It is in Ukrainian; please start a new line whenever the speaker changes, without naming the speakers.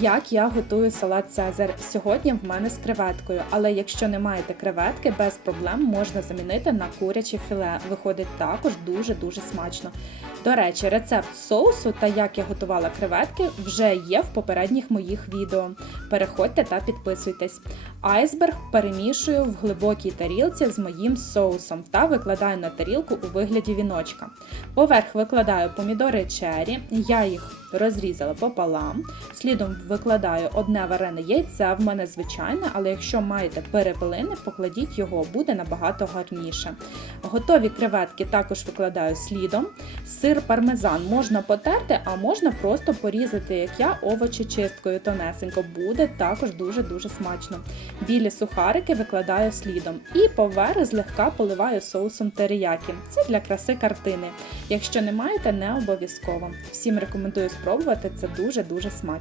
Як я готую салат Цезар? Сьогодні в мене з креветкою, але якщо не маєте креветки, без проблем можна замінити на куряче філе. Виходить також дуже-дуже смачно. До речі, рецепт соусу та як я готувала креветки вже є в попередніх моїх відео. Переходьте та підписуйтесь. Айсберг перемішую в глибокій тарілці з моїм соусом та викладаю на тарілку у вигляді віночка. Поверх викладаю помідори чері, я їх розрізала пополам. Слідом викладаю одне варене яйце, в мене звичайне, але якщо маєте перепелини, покладіть його, буде набагато гарніше. Готові креветки також викладаю слідом. Сир пармезан можна потерти, а можна просто порізати, як я, овочі чисткою тонесенько. Буде також дуже-дуже смачно. Білі сухарики викладаю слідом. І поверх злегка поливаю соусом теріякі. Це для краси картини. Якщо не маєте, не обов'язково. Всім рекомендую спробувати, це дуже-дуже смачно.